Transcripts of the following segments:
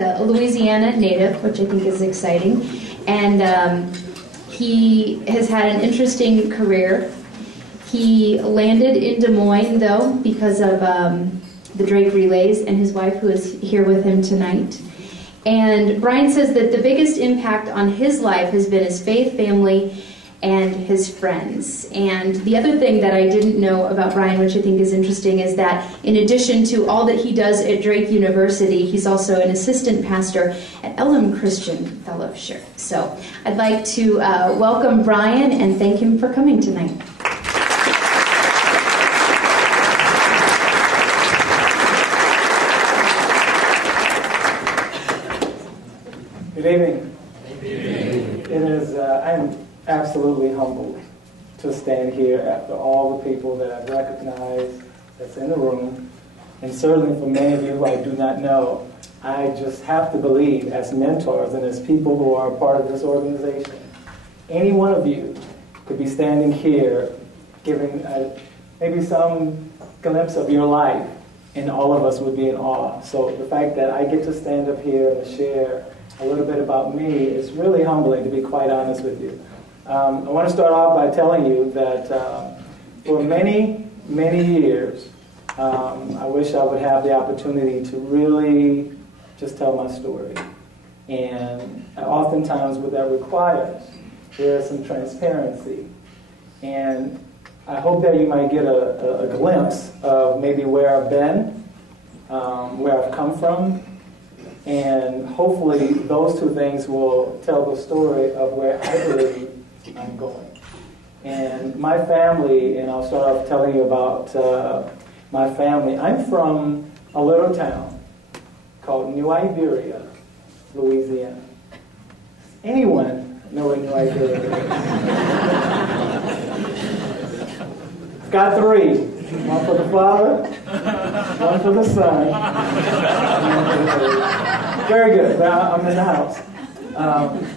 A Louisiana native, which I think is exciting, and he has had an interesting career. He landed in Des Moines, though, because of the Drake Relays and his wife, who is here with him tonight. And Brian says that the biggest impact on his life has been his faith, family, and his friends. And the other thing that I didn't know about Brian, which I think is interesting, is that in addition to all that he does at Drake University, he's also an assistant pastor at Elim Christian Fellowship. So I'd like to welcome Brian and thank him for coming tonight. Good evening. It is, I'm absolutely humbled to stand here after all the people that I've recognized that's in the room, and certainly for many of you who I do not know. I just have to believe, as mentors and as people who are a part of this organization, any one of you could be standing here giving maybe some glimpse of your life, and all of us would be in awe. So the fact that I get to stand up here and share a little bit about me is really humbling, to be quite honest with you. I want to start off by telling you that for many, many years, I wish I would have the opportunity to really just tell my story. And oftentimes what that requires, there's some transparency. And I hope that you might get a glimpse of maybe where I've been, where I've come from, and hopefully those two things will tell the story of where I believe I'm going. And my family, and I'll start off telling you about my family. I'm from a little town called New Iberia, Louisiana. Anyone know where New Iberia is? Got three. One for the Father, one for the Son. Very good. I'm in the house.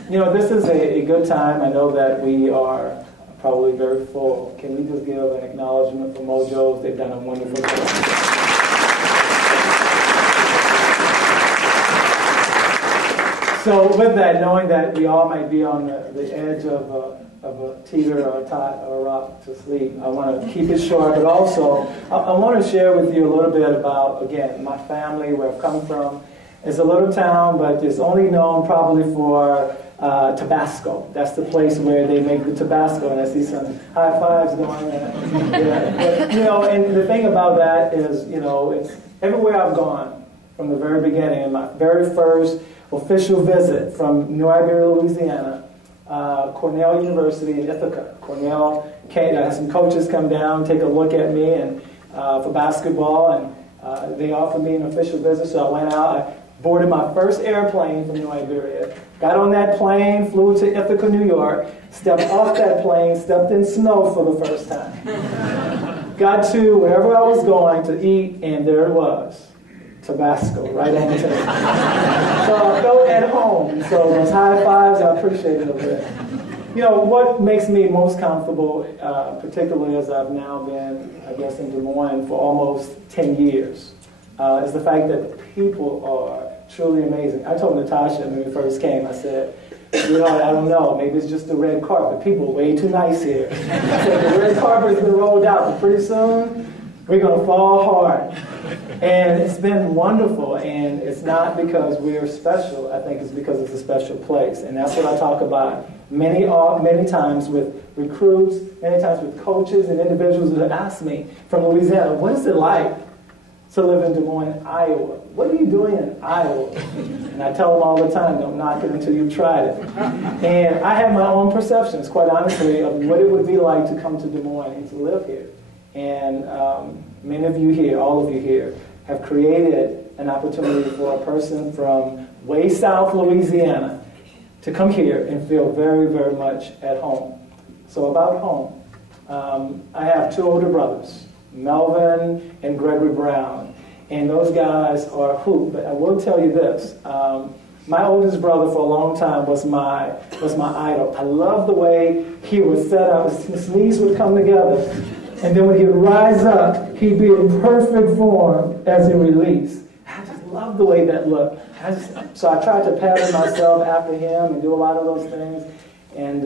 This is a good time. I know that we are probably very full. Can we just give an acknowledgement for Mojo's? They've done a wonderful job. So with that, knowing that we all might be on the edge of a teeter or a tot or a rock to sleep, I want to keep it short, but also I want to share with you a little bit about, again, my family, where I've come from. It's a little town, but it's only known probably for Tabasco. That's the place where they make the Tabasco, and I see some high fives going on. Yeah. But, and the thing about that is, it's everywhere I've gone from the very beginning. My very first official visit from New Iberia, Louisiana, Cornell University in Ithaca. Cornell came, had some coaches come down, take a look at me and for basketball, and they offered me an official visit, so I went out. I boarded my first airplane from New Iberia, got on that plane, flew to Ithaca, New York, stepped off that plane, stepped in snow for the first time. Got to wherever I was going to eat, and there it was. Tabasco, right on the table. So I felt at home. So those high fives, I appreciate it a bit. What makes me most comfortable, particularly as I've now been, I guess, in Des Moines for almost 10 years, is the fact that the people are truly amazing. I told Natasha when we first came, I said, I don't know, maybe it's just the red carpet. People are way too nice here. I said, the red carpet's been rolled out, but pretty soon, we're going to fall hard. And it's been wonderful, and it's not because we're special. I think it's because it's a special place. And that's what I talk about many times with recruits, many times with coaches and individuals that ask me from Louisiana, what is it like to live in Des Moines, Iowa? What are you doing in Iowa? And I tell them all the time, don't knock it until you've tried it. And I have my own perceptions, quite honestly, of what it would be like to come to Des Moines and to live here. And many of you here, all of you here, have created an opportunity for a person from way south Louisiana to come here and feel very, very much at home. So about home, I have two older brothers, Melvin and Gregory Brown, and those guys are who. But I will tell you this: my oldest brother for a long time was my idol. I love the way he would set up; his knees would come together, and then when he would rise up, he'd be in perfect form as he released. I just love the way that looked. So I tried to pattern myself after him and do a lot of those things, and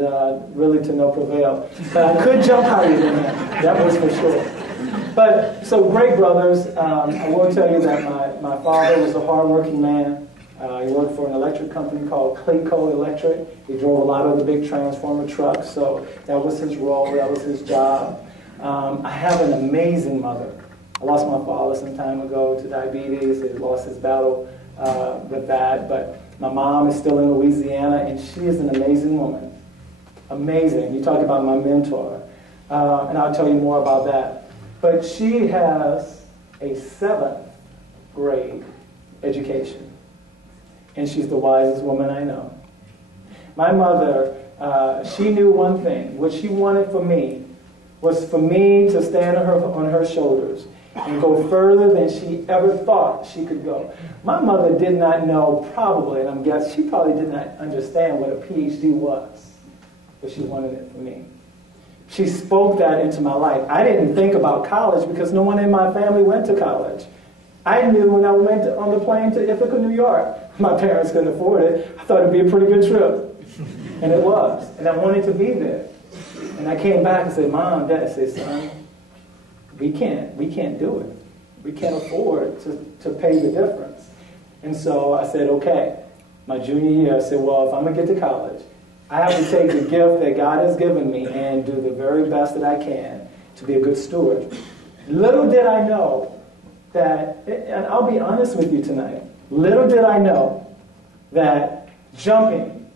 really to no prevail. But I could jump higher than him, that was for sure. But, so great brothers. I will tell you that my father was a hardworking man. He worked for an electric company called Cleco Electric. He drove a lot of the big transformer trucks, so that was his role, that was his job. I have an amazing mother. I lost my father some time ago to diabetes. He lost his battle with that, but my mom is still in Louisiana, and she is an amazing woman. Amazing. You talk about my mentor, and I'll tell you more about that. But she has a 7th grade education, and she's the wisest woman I know. My mother, she knew one thing. What she wanted for me was for me to stand on her shoulders and go further than she ever thought she could go. My mother did not know, probably, and I'm guessing, she probably did not understand what a PhD was, but she wanted it for me. She spoke that into my life. I didn't think about college because no one in my family went to college. I knew when I went on the plane to Ithaca, New York, my parents couldn't afford it. I thought it'd be a pretty good trip. And it was. And I wanted to be there. And I came back and said, Mom, Dad, I said, son, we can't do it. We can't afford to pay the difference. And so I said, okay. My junior year, I said, well, if I'm going to get to college, I have to take the gift that God has given me and do the very best that I can to be a good steward. Little did I know that, and I'll be honest with you tonight, little did I know that jumping